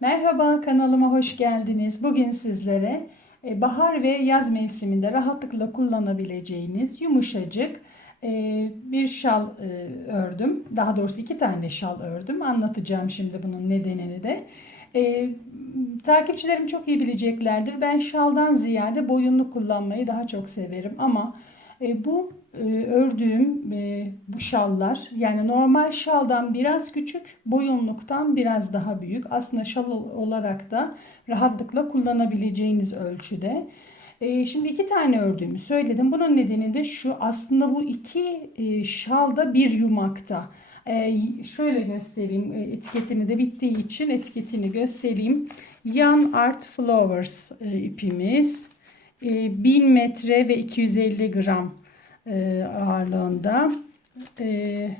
Merhaba kanalıma hoş geldiniz. Bugün sizlere e, bahar ve yaz mevsiminde rahatlıkla kullanabileceğiniz yumuşacık e, bir şal e, ördüm. Daha doğrusu iki tane şal ördüm. Anlatacağım şimdi bunun nedenini de. Takipçilerim çok iyi bileceklerdir. Ben şaldan ziyade boyunlu kullanmayı daha çok severim ama bu e, ördüğüm e, bu şallar yani normal şaldan biraz küçük, boyunluktan biraz daha büyük. Aslında şal olarak da rahatlıkla kullanabileceğiniz ölçüde. E, şimdi iki tane ördüğümü söyledim. Bunun nedeni de şu aslında bu iki e, şal da bir yumakta. Şöyle göstereyim etiketini de bittiği için etiketini göstereyim. Yan Art Flowers ipimiz. 1000 e, metre ve 250 gram e, ağırlığında. E,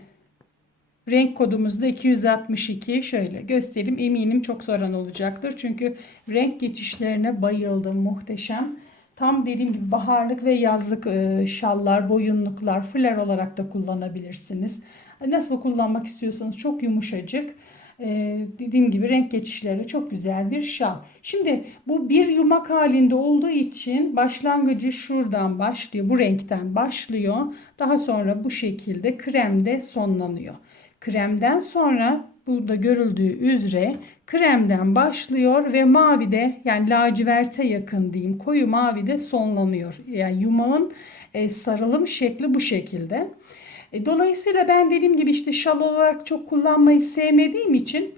renk kodumuz da 262. Şöyle göstereyim. Eminim çok soran olacaktır. Çünkü renk geçişlerine bayıldım. Muhteşem. Tam dediğim gibi baharlık ve yazlık şallar, boyunluklar, fler olarak da kullanabilirsiniz. Nasıl kullanmak istiyorsanız çok yumuşacık ee, dediğim gibi renk geçişleri çok güzel bir şal. Şimdi bu bir yumak halinde olduğu için başlangıcı şuradan başlıyor. Bu renkten başlıyor. Daha sonra bu şekilde kremde sonlanıyor. Kremden sonra burada görüldüğü üzere kremden başlıyor ve mavide yani laciverte yakın diyeyim koyu mavide sonlanıyor. Yani yumağın e, sarılım şekli bu şekilde. E, dolayısıyla ben dediğim gibi işte şal olarak çok kullanmayı sevmediğim için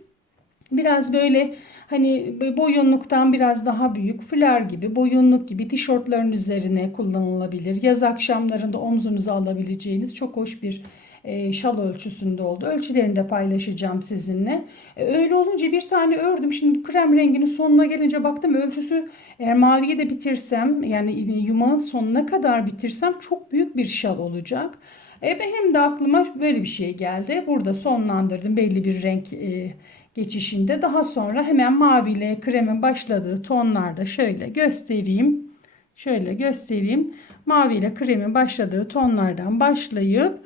biraz böyle hani boyunluktan biraz daha büyük flar gibi boyunluk gibi tişörtlerin üzerine kullanılabilir. Yaz akşamlarında omzunuza alabileceğiniz çok hoş bir e, şal ölçüsünde oldu. Ölçülerini de paylaşacağım sizinle. E, öyle olunca bir tane ördüm. Şimdi krem renginin sonuna gelince baktım ölçüsü eğer maviye de bitirsem yani yumağın sonuna kadar bitirsem çok büyük bir şal olacak. E, hem de aklıma böyle bir şey geldi. Burada sonlandırdım belli bir renk e, geçişinde. Daha sonra hemen mavi ile kremin başladığı tonlarda şöyle göstereyim. Şöyle göstereyim. Mavi ile kremin başladığı tonlardan başlayıp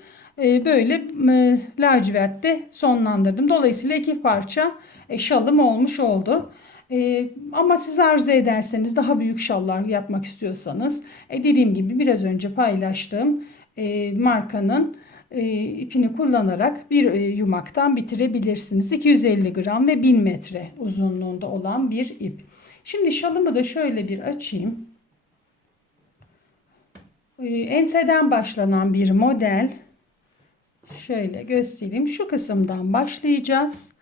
e, böyle e, lacivertte sonlandırdım. Dolayısıyla iki parça e, şalım olmuş oldu. E, ama siz arzu ederseniz daha büyük şallar yapmak istiyorsanız e, dediğim gibi biraz önce paylaştığım e, markanın e, ipini kullanarak bir e, yumaktan bitirebilirsiniz. 250 gram ve 1000 metre uzunluğunda olan bir ip. Şimdi şalımı da şöyle bir açayım. enseden başlanan bir model. Şöyle göstereyim. Şu kısımdan başlayacağız.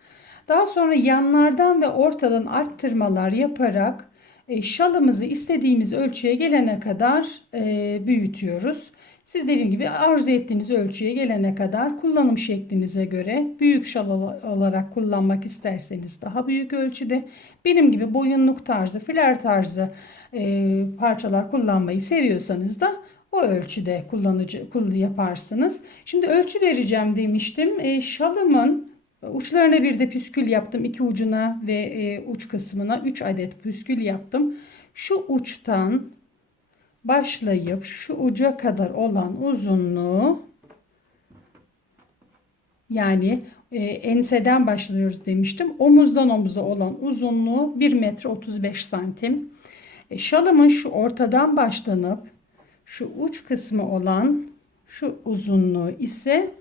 Daha sonra yanlardan ve ortadan arttırmalar yaparak şalımızı istediğimiz ölçüye gelene kadar büyütüyoruz. Siz dediğim gibi arzu ettiğiniz ölçüye gelene kadar kullanım şeklinize göre büyük şal olarak kullanmak isterseniz daha büyük ölçüde benim gibi boyunluk tarzı, fler tarzı e, parçalar kullanmayı seviyorsanız da o ölçüde kullanıcı kul yaparsınız. Şimdi ölçü vereceğim demiştim. E, şalımın uçlarına bir de püskül yaptım. iki ucuna ve e, uç kısmına 3 adet püskül yaptım. Şu uçtan başlayıp şu uca kadar olan uzunluğu yani e, enseden başlıyoruz demiştim. Omuzdan omuza olan uzunluğu 1 metre 35 santim. E, şalımın şu ortadan başlanıp şu uç kısmı olan şu uzunluğu ise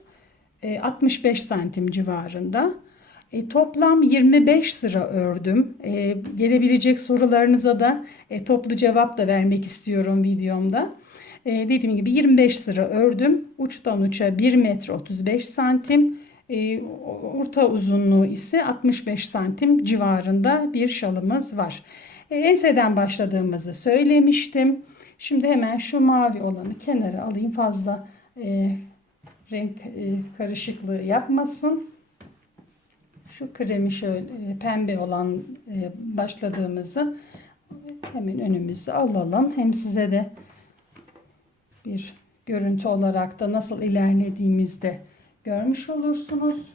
e, 65 santim civarında. E, toplam 25 sıra ördüm. E, gelebilecek sorularınıza da e, toplu cevap da vermek istiyorum videomda. E, dediğim gibi 25 sıra ördüm. Uçtan uça 1 metre 35 santim. E, orta uzunluğu ise 65 santim civarında bir şalımız var. E, enseden başladığımızı söylemiştim. Şimdi hemen şu mavi olanı kenara alayım fazla e, renk e, karışıklığı yapmasın. Şu kremi şöyle e, pembe olan e, başladığımızı hemen önümüze alalım. Hem size de bir görüntü olarak da nasıl ilerlediğimizde görmüş olursunuz.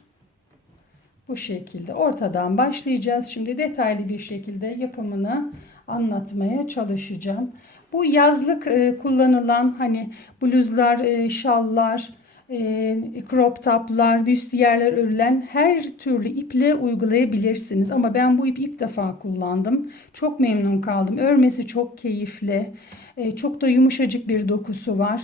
Bu şekilde ortadan başlayacağız. Şimdi detaylı bir şekilde yapımını anlatmaya çalışacağım. Bu yazlık e, kullanılan hani bluzlar, şallar, e, crop toplar, büstiyerler örülen her türlü iple uygulayabilirsiniz. Ama ben bu ipi ilk defa kullandım. Çok memnun kaldım. Örmesi çok keyifli. E, çok da yumuşacık bir dokusu var.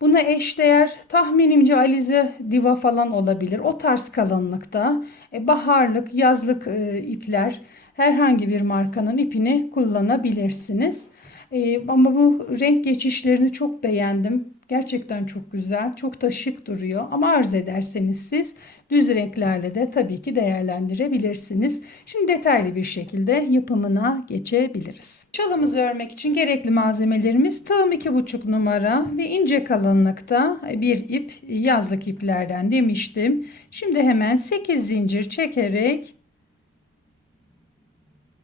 Buna eşdeğer tahminimce Alize Diva falan olabilir. O tarz kalınlıkta e, baharlık, yazlık e, ipler herhangi bir markanın ipini kullanabilirsiniz. E, ama bu renk geçişlerini çok beğendim. Gerçekten çok güzel, çok da şık duruyor. Ama arz ederseniz siz düz renklerle de tabii ki değerlendirebilirsiniz. Şimdi detaylı bir şekilde yapımına geçebiliriz. Çalımızı örmek için gerekli malzemelerimiz tığım 2,5 numara ve ince kalınlıkta bir ip yazlık iplerden demiştim. Şimdi hemen 8 zincir çekerek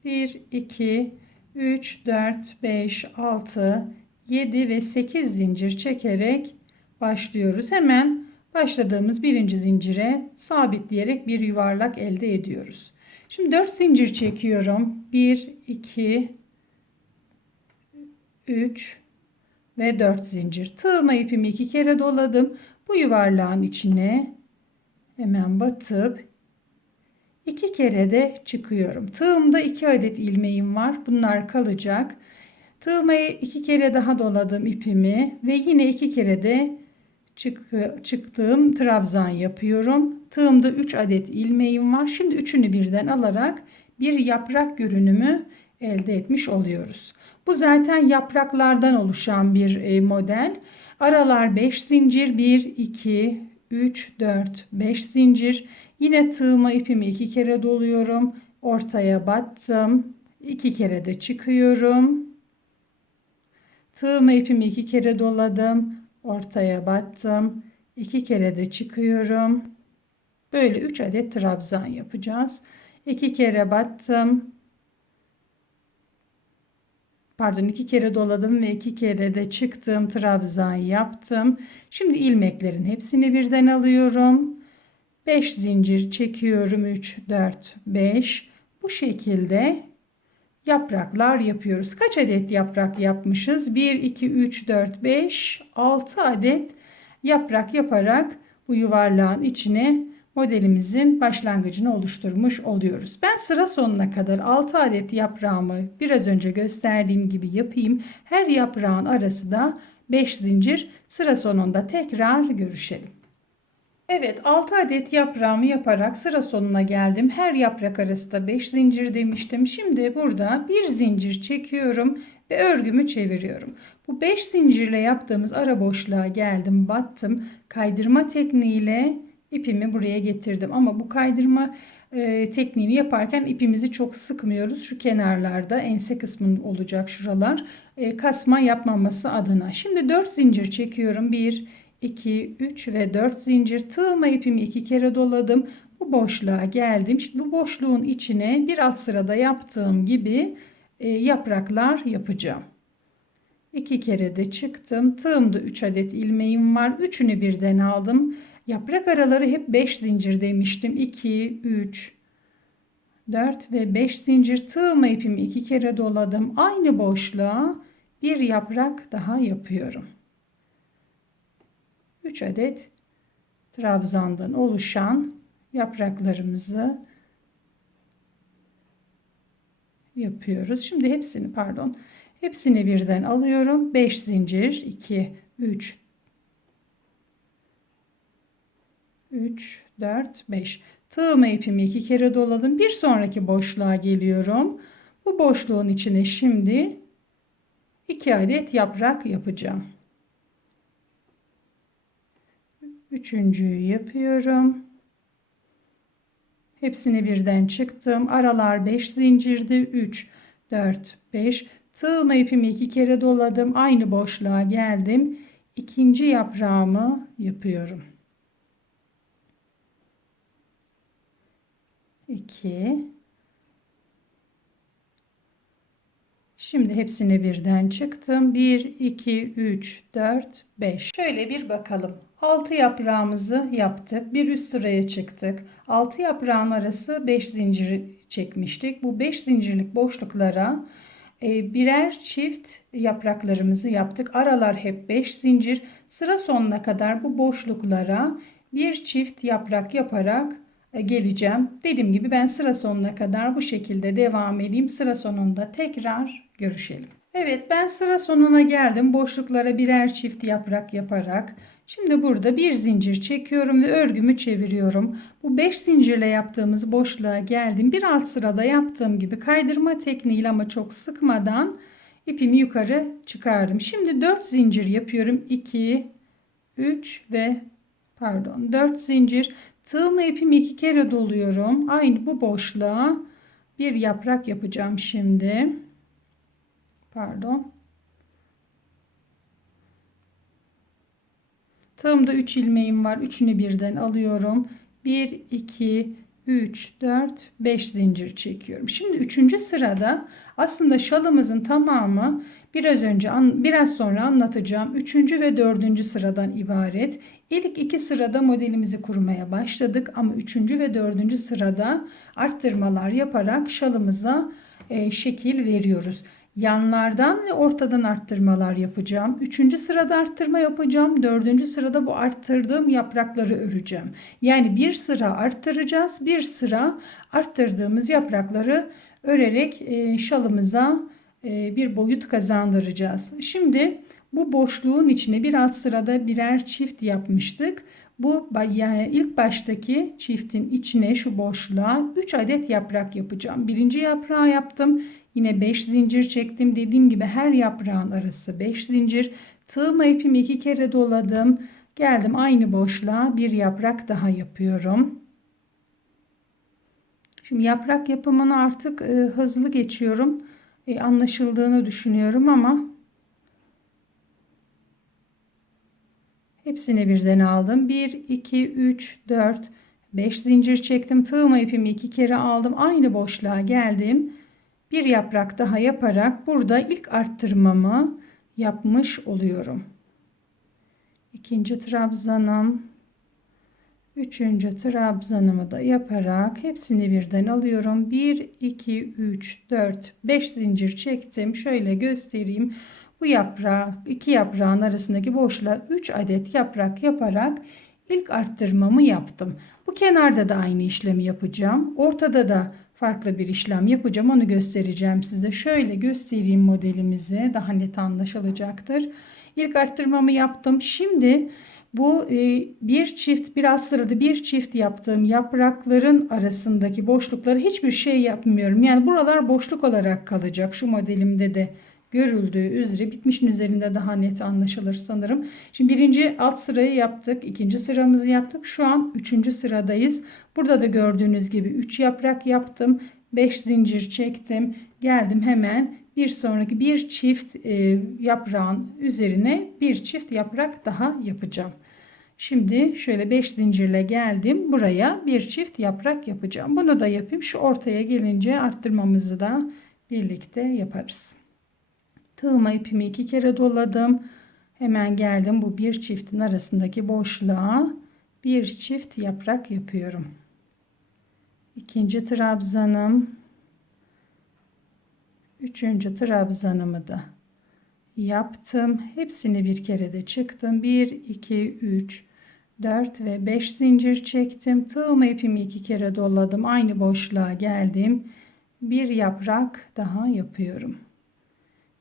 1, 2, 3, 4, 5, 6, 7 ve 8 zincir çekerek başlıyoruz. Hemen başladığımız birinci zincire sabitleyerek bir yuvarlak elde ediyoruz. Şimdi 4 zincir çekiyorum. 1, 2, 3 ve 4 zincir. Tığıma ipimi iki kere doladım. Bu yuvarlağın içine hemen batıp iki kere de çıkıyorum. Tığımda iki adet ilmeğim var. Bunlar kalacak. Tığıma iki kere daha doladım ipimi ve yine iki kere de çık, çıktığım trabzan yapıyorum. Tığımda 3 adet ilmeğim var. Şimdi üçünü birden alarak bir yaprak görünümü elde etmiş oluyoruz. Bu zaten yapraklardan oluşan bir e, model. Aralar 5 zincir 1 2 3 4 5 zincir. Yine tığıma ipimi iki kere doluyorum. Ortaya battım. iki kere de çıkıyorum. Tığıma ipimi iki kere doladım. Ortaya battım. iki kere de çıkıyorum. Böyle 3 adet trabzan yapacağız. 2 kere battım. Pardon iki kere doladım ve iki kere de çıktım. Trabzan yaptım. Şimdi ilmeklerin hepsini birden alıyorum. 5 zincir çekiyorum. 3, 4, 5. Bu şekilde yapraklar yapıyoruz. Kaç adet yaprak yapmışız? 1, 2, 3, 4, 5, 6 adet yaprak yaparak bu yuvarlağın içine modelimizin başlangıcını oluşturmuş oluyoruz. Ben sıra sonuna kadar 6 adet yaprağımı biraz önce gösterdiğim gibi yapayım. Her yaprağın arası da 5 zincir. Sıra sonunda tekrar görüşelim. Evet 6 adet yaprağımı yaparak sıra sonuna geldim. Her yaprak arası da 5 zincir demiştim. Şimdi burada bir zincir çekiyorum ve örgümü çeviriyorum. Bu 5 zincirle yaptığımız ara boşluğa geldim, battım. Kaydırma tekniğiyle ipimi buraya getirdim. Ama bu kaydırma e, tekniğini yaparken ipimizi çok sıkmıyoruz. Şu kenarlarda ense kısmının olacak şuralar. E, kasma yapmaması adına. Şimdi 4 zincir çekiyorum. 1, 2, 3 ve 4 zincir. Tığıma ipimi iki kere doladım. Bu boşluğa geldim. Şimdi bu boşluğun içine bir alt sırada yaptığım gibi e, yapraklar yapacağım. İki kere de çıktım. Tığımda 3 adet ilmeğim var. Üçünü birden aldım. Yaprak araları hep 5 zincir demiştim. 2, 3, 4 ve 5 zincir tığıma ipimi iki kere doladım. Aynı boşluğa bir yaprak daha yapıyorum. 3 adet trabzandan oluşan yapraklarımızı yapıyoruz. Şimdi hepsini pardon hepsini birden alıyorum. 5 zincir 2 3 3 4 5 tığıma ipimi iki kere doladım. Bir sonraki boşluğa geliyorum. Bu boşluğun içine şimdi 2 adet yaprak yapacağım. Üçüncüyü yapıyorum. Hepsini birden çıktım. Aralar 5 zincirdi. 3, 4, 5. Tığıma ipimi iki kere doladım. Aynı boşluğa geldim. İkinci yaprağımı yapıyorum. 2 Şimdi hepsini birden çıktım. 1, 2, 3, 4, 5. Şöyle bir bakalım. 6 yaprağımızı yaptık. Bir üst sıraya çıktık. 6 yaprağın arası 5 zinciri çekmiştik. Bu 5 zincirlik boşluklara e, birer çift yapraklarımızı yaptık. Aralar hep 5 zincir. Sıra sonuna kadar bu boşluklara bir çift yaprak yaparak geleceğim. Dediğim gibi ben sıra sonuna kadar bu şekilde devam edeyim. Sıra sonunda tekrar görüşelim. Evet ben sıra sonuna geldim. Boşluklara birer çift yaprak yaparak. Şimdi burada bir zincir çekiyorum ve örgümü çeviriyorum. Bu 5 zincirle yaptığımız boşluğa geldim. Bir alt sırada yaptığım gibi kaydırma tekniğiyle ama çok sıkmadan ipimi yukarı çıkardım. Şimdi 4 zincir yapıyorum. 2, 3 ve pardon 4 zincir. Tığımı ipimi iki kere doluyorum. Aynı bu boşluğa bir yaprak yapacağım şimdi. Pardon. Tığımda 3 ilmeğim var. Üçünü birden alıyorum. 1, 2, 3, 4, 5 zincir çekiyorum. Şimdi 3. sırada aslında şalımızın tamamı biraz önce biraz sonra anlatacağım 3. ve 4. sıradan ibaret. İlk iki sırada modelimizi kurmaya başladık ama 3. ve 4. sırada arttırmalar yaparak şalımıza e, şekil veriyoruz yanlardan ve ortadan arttırmalar yapacağım. Üçüncü sırada arttırma yapacağım. Dördüncü sırada bu arttırdığım yaprakları öreceğim. Yani bir sıra arttıracağız. Bir sıra arttırdığımız yaprakları örerek e, şalımıza bir boyut kazandıracağız. Şimdi bu boşluğun içine bir alt sırada birer çift yapmıştık. Bu yani ilk baştaki çiftin içine şu boşluğa 3 adet yaprak yapacağım. Birinci yaprağı yaptım. Yine 5 zincir çektim. Dediğim gibi her yaprağın arası 5 zincir. Tığıma ipimi iki kere doladım. Geldim aynı boşluğa bir yaprak daha yapıyorum. Şimdi yaprak yapımını artık e, hızlı geçiyorum. E, anlaşıldığını düşünüyorum ama hepsini birden aldım. 1, 2, 3, 4, 5 zincir çektim. Tığıma ipimi iki kere aldım. Aynı boşluğa geldim bir yaprak daha yaparak burada ilk arttırmamı yapmış oluyorum. İkinci trabzanım, üçüncü trabzanımı da yaparak hepsini birden alıyorum. 1, 2, 3, 4, 5 zincir çektim. Şöyle göstereyim. Bu yaprağı, iki yaprağın arasındaki boşluğa 3 adet yaprak yaparak ilk arttırmamı yaptım. Bu kenarda da aynı işlemi yapacağım. Ortada da farklı bir işlem yapacağım. Onu göstereceğim size. Şöyle göstereyim modelimizi. Daha net anlaşılacaktır. İlk arttırmamı yaptım. Şimdi bu e, bir çift bir alt sırada bir çift yaptığım yaprakların arasındaki boşlukları hiçbir şey yapmıyorum. Yani buralar boşluk olarak kalacak. Şu modelimde de görüldüğü üzere bitmişin üzerinde daha net anlaşılır sanırım. Şimdi birinci alt sırayı yaptık. ikinci sıramızı yaptık. Şu an üçüncü sıradayız. Burada da gördüğünüz gibi 3 yaprak yaptım. 5 zincir çektim. Geldim hemen bir sonraki bir çift e, yaprağın üzerine bir çift yaprak daha yapacağım. Şimdi şöyle 5 zincirle geldim. Buraya bir çift yaprak yapacağım. Bunu da yapayım. Şu ortaya gelince arttırmamızı da birlikte yaparız. Tığıma ipimi iki kere doladım. Hemen geldim bu bir çiftin arasındaki boşluğa bir çift yaprak yapıyorum. İkinci trabzanım. Üçüncü trabzanımı da yaptım. Hepsini bir kere de çıktım. 1, 2, 3, 4 ve 5 zincir çektim. Tığıma ipimi iki kere doladım. Aynı boşluğa geldim. Bir yaprak daha yapıyorum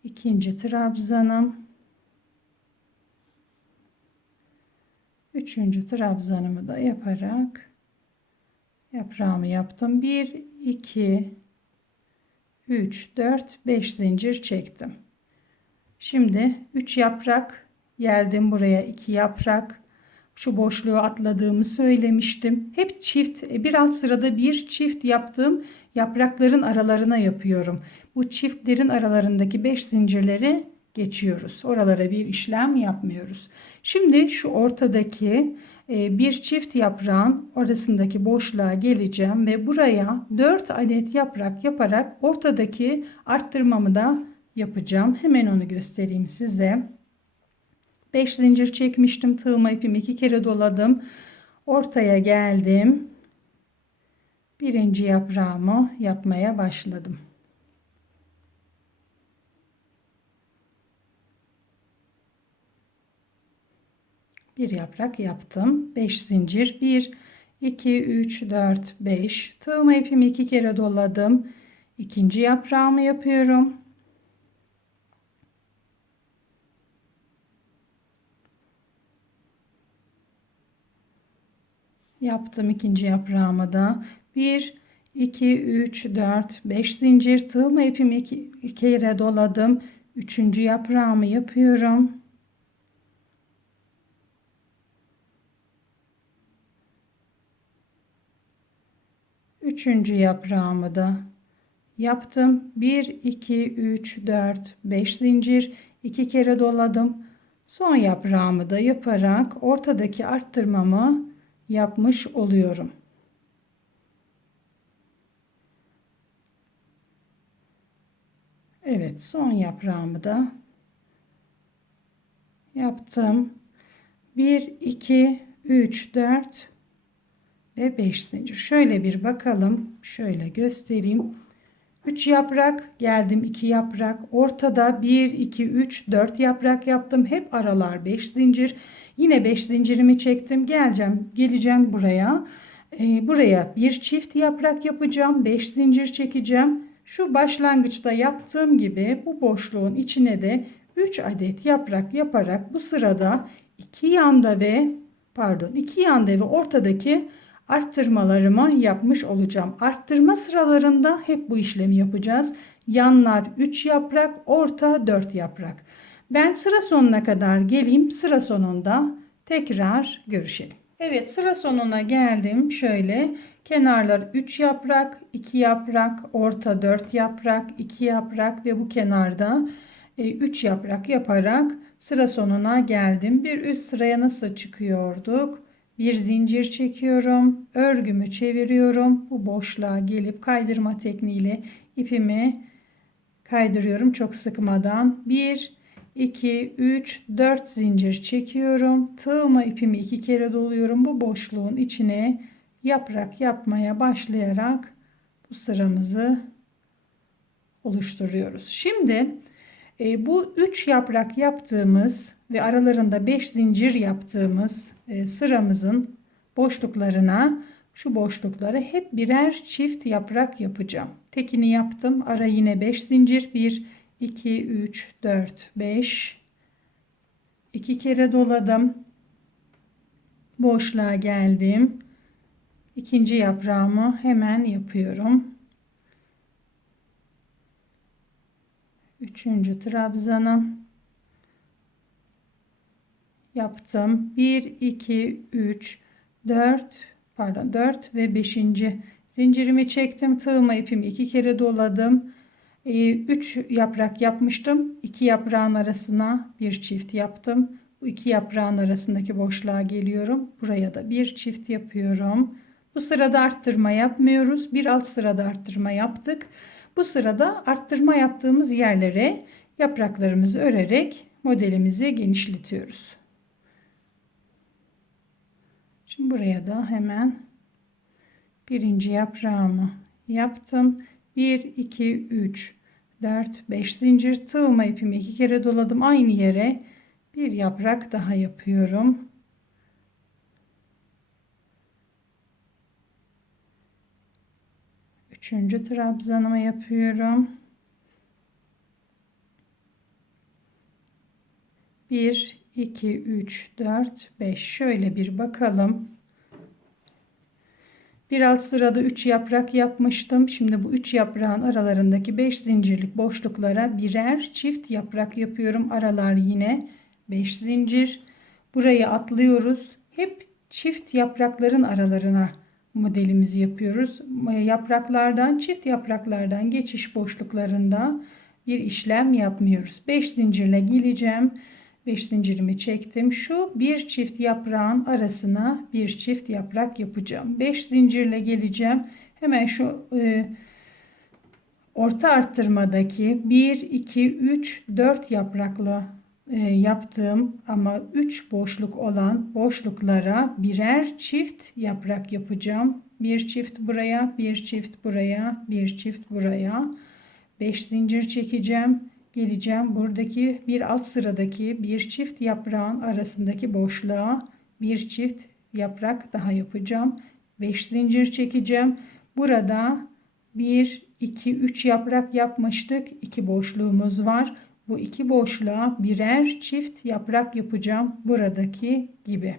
ikinci trabzanım üçüncü trabzanımı da yaparak yaprağımı yaptım 1 2 3 4 5 zincir çektim şimdi 3 yaprak geldim buraya 2 yaprak şu boşluğu atladığımı söylemiştim. Hep çift bir alt sırada bir çift yaptığım yaprakların aralarına yapıyorum. Bu çiftlerin aralarındaki 5 zincirleri geçiyoruz. Oralara bir işlem yapmıyoruz. Şimdi şu ortadaki e, bir çift yaprağın arasındaki boşluğa geleceğim ve buraya 4 adet yaprak yaparak ortadaki arttırmamı da yapacağım. Hemen onu göstereyim size. 5 zincir çekmiştim. Tığıma ipimi iki kere doladım. Ortaya geldim. Birinci yaprağımı yapmaya başladım. Bir yaprak yaptım. 5 zincir. 1, 2, 3, 4, 5. Tığımı ipimi iki kere doladım. İkinci yaprağımı yapıyorum. Yaptım ikinci yaprağımı da. 1, 2, 3, 4, 5 zincir. Tığımı ipimi iki, iki kere doladım. Üçüncü yaprağımı yapıyorum. Üçüncü yaprağımı da yaptım. 1, 2, 3, 4, 5 zincir. iki kere doladım. Son yaprağımı da yaparak ortadaki arttırmamı yapmış oluyorum. Evet son yaprağımı da yaptım. 1, 2, 3, 4 ve 5 zincir. Şöyle bir bakalım. Şöyle göstereyim. 3 yaprak geldim 2 yaprak ortada 1 2 3 4 yaprak yaptım hep aralar 5 zincir yine 5 zincirimi çektim geleceğim geleceğim buraya ee, buraya bir çift yaprak yapacağım 5 zincir çekeceğim şu başlangıçta yaptığım gibi bu boşluğun içine de 3 adet yaprak yaparak bu sırada iki yanda ve pardon iki yanda ve ortadaki arttırmalarımı yapmış olacağım. Arttırma sıralarında hep bu işlemi yapacağız. Yanlar 3 yaprak, orta 4 yaprak. Ben sıra sonuna kadar geleyim. Sıra sonunda tekrar görüşelim. Evet sıra sonuna geldim. Şöyle kenarlar 3 yaprak, 2 yaprak, orta 4 yaprak, 2 yaprak ve bu kenarda 3 e, yaprak yaparak sıra sonuna geldim. Bir üst sıraya nasıl çıkıyorduk? Bir zincir çekiyorum. Örgümü çeviriyorum. Bu boşluğa gelip kaydırma tekniğiyle ipimi kaydırıyorum çok sıkmadan. 1 2 3 4 zincir çekiyorum. Tığıma ipimi iki kere doluyorum. Bu boşluğun içine yaprak yapmaya başlayarak bu sıramızı oluşturuyoruz. Şimdi e, bu 3 yaprak yaptığımız ve aralarında 5 zincir yaptığımız sıramızın boşluklarına şu boşluklara hep birer çift yaprak yapacağım. Tekini yaptım. Ara yine 5 zincir. 1 2 3 4 5 2 kere doladım. Boşluğa geldim. İkinci yaprağımı hemen yapıyorum. Üçüncü trabzanım yaptım. 1 2 3 4 pardon 4 ve 5. zincirimi çektim. Tığıma ipimi iki kere doladım. 3 ee, yaprak yapmıştım. 2 yaprağın arasına bir çift yaptım. Bu iki yaprağın arasındaki boşluğa geliyorum. Buraya da bir çift yapıyorum. Bu sırada arttırma yapmıyoruz. Bir alt sırada arttırma yaptık. Bu sırada arttırma yaptığımız yerlere yapraklarımızı örerek modelimizi genişletiyoruz. Şimdi buraya da hemen birinci yaprağımı yaptım. 1, 2, 3, 4, 5 zincir tığıma ipimi iki kere doladım. Aynı yere bir yaprak daha yapıyorum. Üçüncü trabzanımı yapıyorum. Bir, 2, 3, 4, 5. Şöyle bir bakalım. Bir alt sırada 3 yaprak yapmıştım. Şimdi bu 3 yaprağın aralarındaki 5 zincirlik boşluklara birer çift yaprak yapıyorum. Aralar yine 5 zincir. Burayı atlıyoruz. Hep çift yaprakların aralarına modelimizi yapıyoruz. Yapraklardan çift yapraklardan geçiş boşluklarında bir işlem yapmıyoruz. 5 zincirle geleceğim. 5 zincirimi çektim. Şu bir çift yaprağın arasına bir çift yaprak yapacağım. 5 zincirle geleceğim. Hemen şu e, orta arttırmadaki 1, 2, 3, 4 yapraklı e, yaptığım ama 3 boşluk olan boşluklara birer çift yaprak yapacağım. Bir çift buraya, bir çift buraya, bir çift buraya. 5 zincir çekeceğim. Geleceğim. Buradaki bir alt sıradaki bir çift yaprağın arasındaki boşluğa bir çift yaprak daha yapacağım. 5 zincir çekeceğim. Burada 1, 2, 3 yaprak yapmıştık. 2 boşluğumuz var. Bu iki boşluğa birer çift yaprak yapacağım. Buradaki gibi.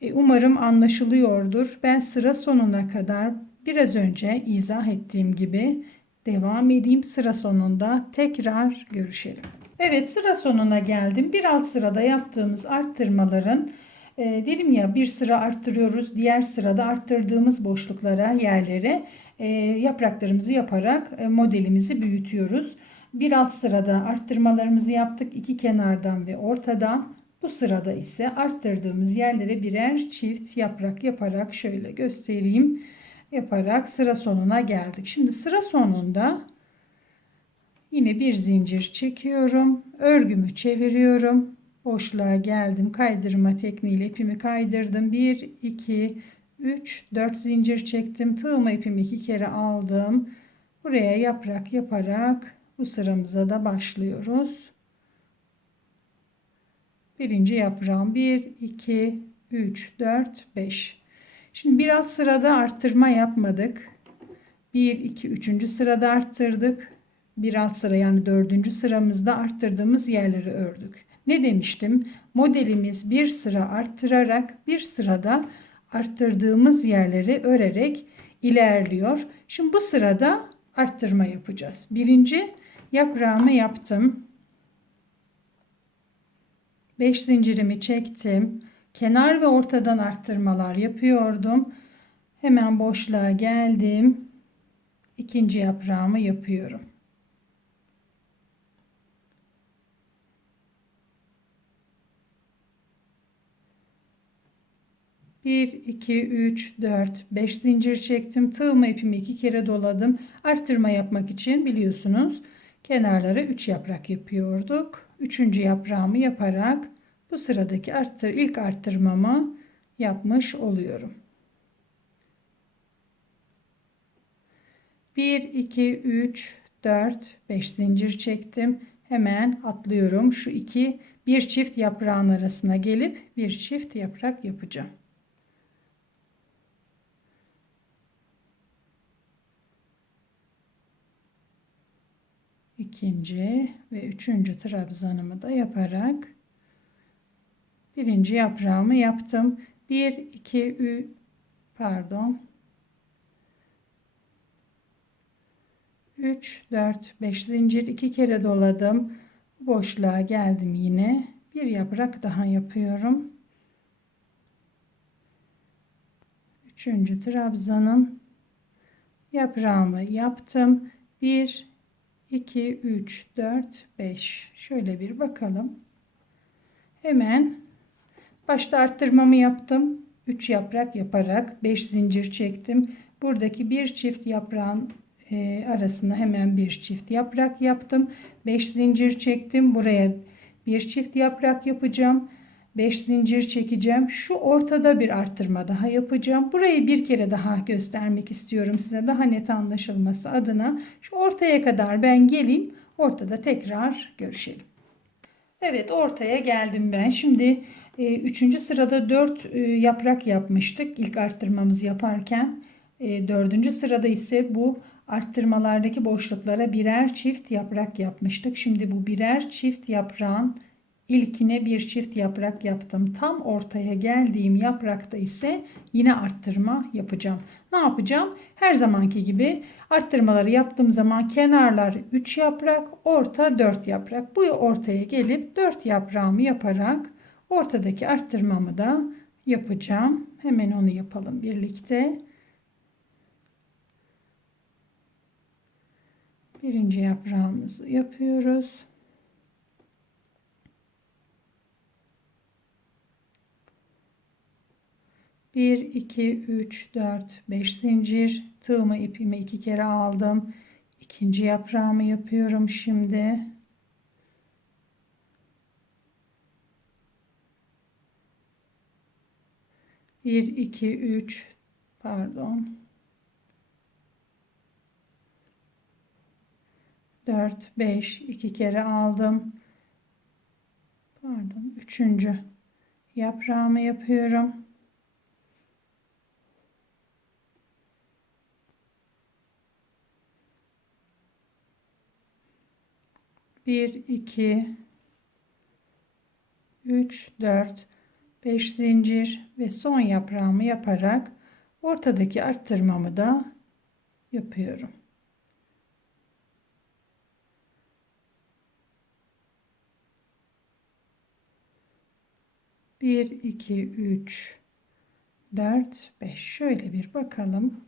E, umarım anlaşılıyordur. Ben sıra sonuna kadar biraz önce izah ettiğim gibi devam edeyim. Sıra sonunda tekrar görüşelim. Evet sıra sonuna geldim. Bir alt sırada yaptığımız arttırmaların e, dedim ya bir sıra arttırıyoruz. Diğer sırada arttırdığımız boşluklara, yerlere e, yapraklarımızı yaparak e, modelimizi büyütüyoruz. Bir alt sırada arttırmalarımızı yaptık. iki kenardan ve ortadan. Bu sırada ise arttırdığımız yerlere birer çift yaprak yaparak şöyle göstereyim. Yaparak sıra sonuna geldik. Şimdi sıra sonunda yine bir zincir çekiyorum. Örgümü çeviriyorum. Boşluğa geldim. Kaydırma tekniğiyle ipimi kaydırdım. 1, 2, 3, 4 zincir çektim. Tığma ipimi iki kere aldım. Buraya yaprak yaparak bu sıramıza da başlıyoruz. Birinci yaprağım 1, 2, 3, 4, 5. Şimdi bir alt sırada arttırma yapmadık. 1, 2, 3. sırada arttırdık. Bir alt sıra yani dördüncü sıramızda arttırdığımız yerleri ördük. Ne demiştim? Modelimiz bir sıra arttırarak bir sırada arttırdığımız yerleri örerek ilerliyor. Şimdi bu sırada arttırma yapacağız. Birinci yaprağımı yaptım. 5 zincirimi çektim. Kenar ve ortadan arttırmalar yapıyordum. Hemen boşluğa geldim. İkinci yaprağımı yapıyorum. Bir, iki, üç, dört, beş zincir çektim. Tığımı ipimi iki kere doladım. Arttırma yapmak için biliyorsunuz kenarlara üç yaprak yapıyorduk. Üçüncü yaprağımı yaparak bu sıradaki arttır, ilk arttırmamı yapmış oluyorum. 1, 2, 3, 4, 5 zincir çektim. Hemen atlıyorum. Şu iki bir çift yaprağın arasına gelip bir çift yaprak yapacağım. ikinci ve üçüncü trabzanımı da yaparak birinci yaprağımı yaptım. 1 2 3 pardon 3 4 5 zincir iki kere doladım. Boşluğa geldim yine. Bir yaprak daha yapıyorum. Üçüncü trabzanım. Yaprağımı yaptım. 1 2 3 4 5 şöyle bir bakalım. Hemen Başta arttırmamı yaptım. 3 yaprak yaparak 5 zincir çektim. Buradaki bir çift yaprağın e, arasına hemen bir çift yaprak yaptım. 5 zincir çektim. Buraya bir çift yaprak yapacağım. 5 zincir çekeceğim. Şu ortada bir arttırma daha yapacağım. Burayı bir kere daha göstermek istiyorum size daha net anlaşılması adına. Şu ortaya kadar ben geleyim. Ortada tekrar görüşelim. Evet ortaya geldim ben. Şimdi üçüncü sırada 4 e, yaprak yapmıştık ilk arttırmamızı yaparken. E, dördüncü sırada ise bu arttırmalardaki boşluklara birer çift yaprak yapmıştık. Şimdi bu birer çift yaprağın ilkine bir çift yaprak yaptım. Tam ortaya geldiğim yaprakta ise yine arttırma yapacağım. Ne yapacağım? Her zamanki gibi arttırmaları yaptığım zaman kenarlar 3 yaprak, orta 4 yaprak. Bu ortaya gelip 4 yaprağımı yaparak Ortadaki arttırmamı da yapacağım. Hemen onu yapalım birlikte. Birinci yaprağımızı yapıyoruz. Bir, iki, üç, dört, beş zincir. Tığımı ipimi iki kere aldım. İkinci yaprağımı yapıyorum şimdi. 1 2 3 pardon 4, 5, 2 kere aldım. Pardon, üçüncü yaprağımı yapıyorum. Bir, iki, üç, dört, beş zincir ve son yaprağımı yaparak ortadaki arttırmamı da yapıyorum. 1, 2, 3, 4, 5. Şöyle bir bakalım.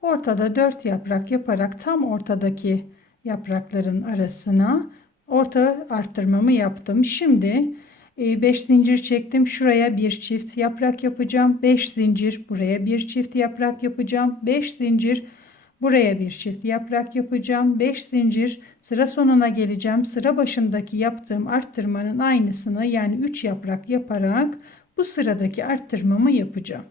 Ortada 4 yaprak yaparak tam ortadaki yaprakların arasına orta arttırmamı yaptım. Şimdi 5 e, zincir çektim. Şuraya bir çift yaprak yapacağım. 5 zincir buraya bir çift yaprak yapacağım. 5 zincir Buraya bir çift yaprak yapacağım. 5 zincir sıra sonuna geleceğim. Sıra başındaki yaptığım arttırmanın aynısını yani 3 yaprak yaparak bu sıradaki arttırmamı yapacağım.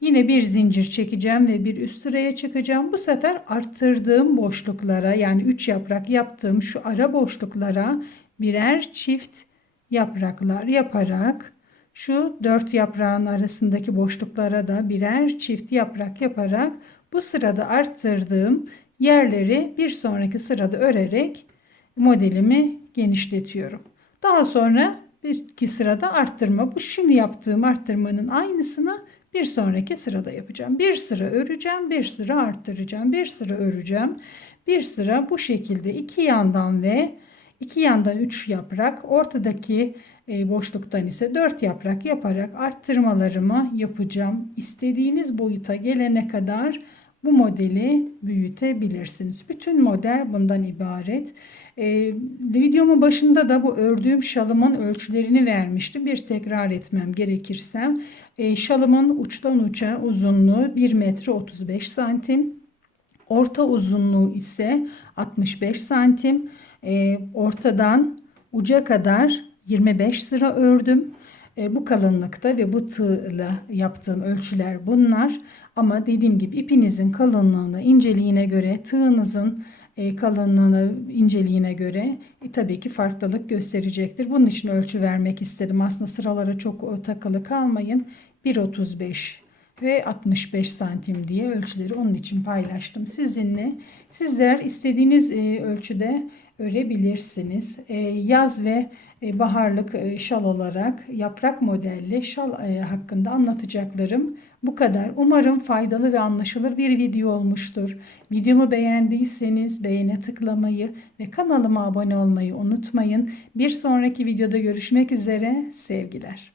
Yine bir zincir çekeceğim ve bir üst sıraya çıkacağım. Bu sefer arttırdığım boşluklara yani 3 yaprak yaptığım şu ara boşluklara birer çift yapraklar yaparak şu 4 yaprağın arasındaki boşluklara da birer çift yaprak yaparak bu sırada arttırdığım yerleri bir sonraki sırada örerek modelimi genişletiyorum. Daha sonra bir iki sırada arttırma. Bu şimdi yaptığım arttırmanın aynısını bir sonraki sırada yapacağım. Bir sıra öreceğim, bir sıra arttıracağım, bir sıra öreceğim. Bir sıra bu şekilde iki yandan ve iki yandan üç yaprak, ortadaki e, boşluktan ise dört yaprak yaparak arttırmalarımı yapacağım. İstediğiniz boyuta gelene kadar bu modeli büyütebilirsiniz. Bütün model bundan ibaret. Ee, videomun başında da bu ördüğüm şalımın ölçülerini vermiştim. Bir tekrar etmem gerekirse. Ee, şalımın uçtan uça uzunluğu 1 metre 35 santim. Orta uzunluğu ise 65 santim. Ee, ortadan uca kadar 25 sıra ördüm. E, bu kalınlıkta ve bu tığla yaptığım ölçüler bunlar. Ama dediğim gibi ipinizin kalınlığına, inceliğine göre, tığınızın e, kalınlığına, inceliğine göre e, tabii ki farklılık gösterecektir. Bunun için ölçü vermek istedim. Aslında sıralara çok takılı kalmayın. 1.35 ve 65 santim diye ölçüleri onun için paylaştım sizinle. Sizler istediğiniz e, ölçüde örebilirsiniz. E, yaz ve e, baharlık e, şal olarak yaprak modelli şal hakkında anlatacaklarım bu kadar. Umarım faydalı ve anlaşılır bir video olmuştur. Videomu beğendiyseniz beğene tıklamayı ve kanalıma abone olmayı unutmayın. Bir sonraki videoda görüşmek üzere. Sevgiler.